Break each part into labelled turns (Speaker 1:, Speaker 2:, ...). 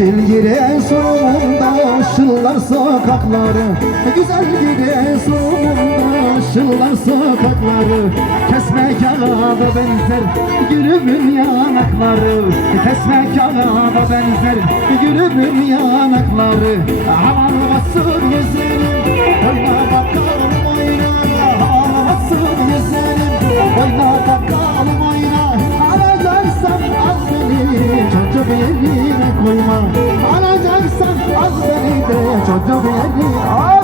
Speaker 1: Yeşil Giresun'da ışıllar sokakları. Güzel Giresun'da ışıllar sokakları. Kesme kağıda benzer gülümün yanakları. Kesme kağıda benzer gülümün yanakları. Havan bassın yüzlerim Oyna bakalım oyna Havan bassın yüzlerim Oyna de Çocuk yerine al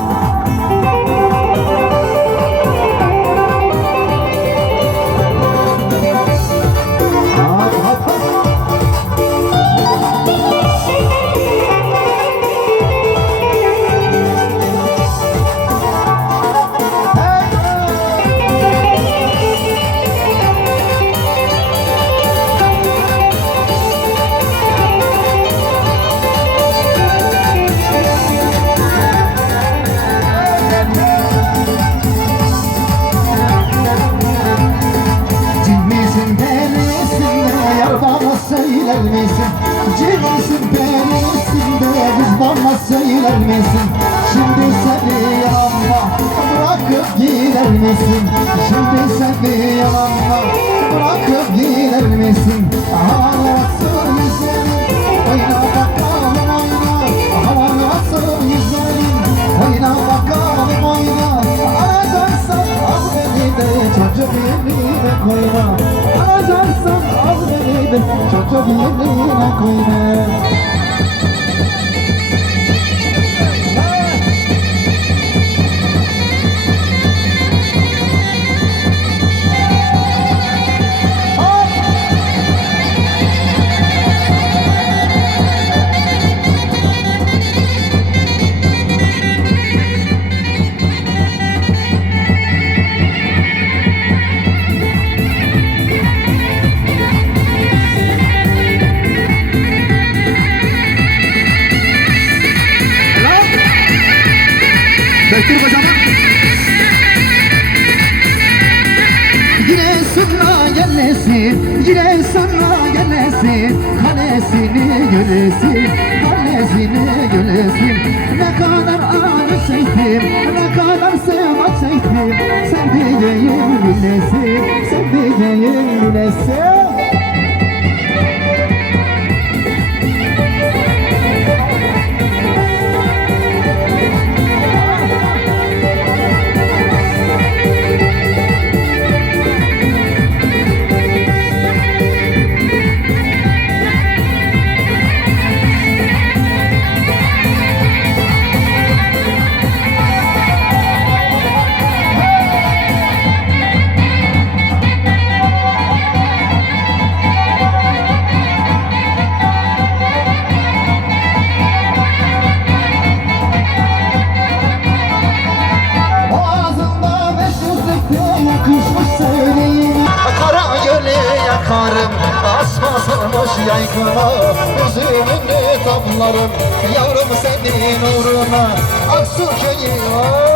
Speaker 1: söyler misin? Şimdi seni yanımda bırakıp gider misin? Şimdi seni yanımda bırakıp gider misin? Havası güzelim oyna bakalım oyna Havası güzelim oyna bakalım oyna Alacaksan al beni de çocuk yerine koyma Alacaksan al beni de çocuk koyma gelmesin, Giresun'a gelmesin Kalesini göresin, kalesini göresin Ne kadar ağrı çektim, ne kadar sevap çektim Sen diyeyim bilesin, sen diyeyim bilesin Asma sarmış yaykına Üzümünü toplarım? Yavrum senin uğruna Aksu köyü Eğerim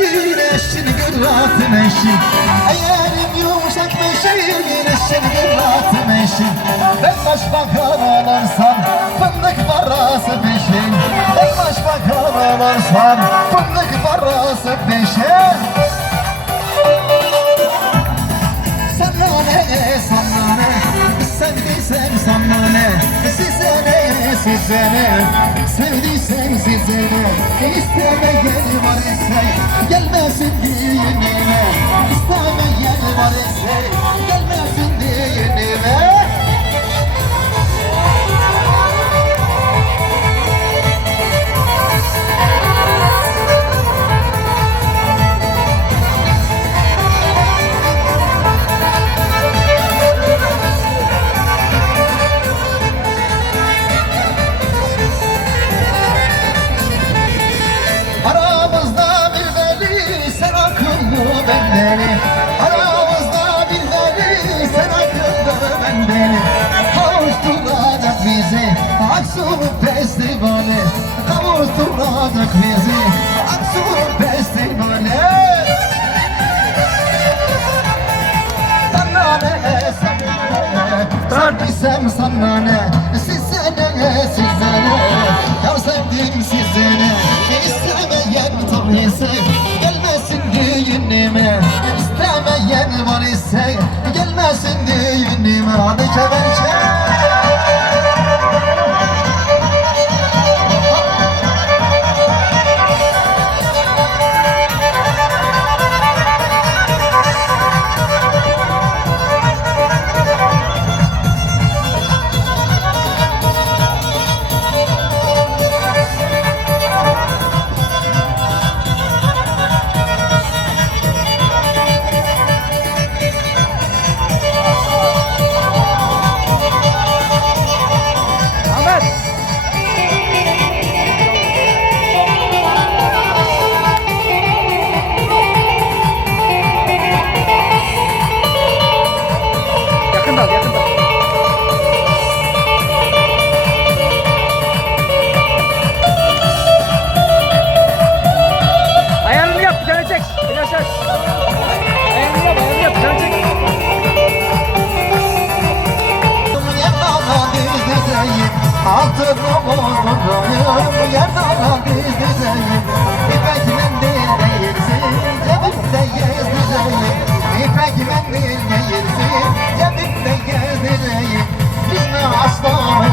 Speaker 1: yumuşak meşin eşin gırratın eşin Eğerim yumuşak meşin eşin gırratın eşin Ben başbakan olursam fındık parası peşin. Ben başbakan olursam fındık parası peşin. Sana ne sana ne? Sen Sevdiysen sana ne? Size ne size ne Sevdiysen size ne İstemeyen var ise Gelmesin düğünüme İstemeyen var ise Gelmesin Aksu festivali. Kavuşturacak bizi. Aksu festivali. Sana ne sana ne Sen bilsem sana ne bozduruyorum Yerdana diz dizeyim İpek mendil değilsin Cebimde gezdireyim. İpek mendil değilsin Cebimde gezdireyim. Dinle aslanım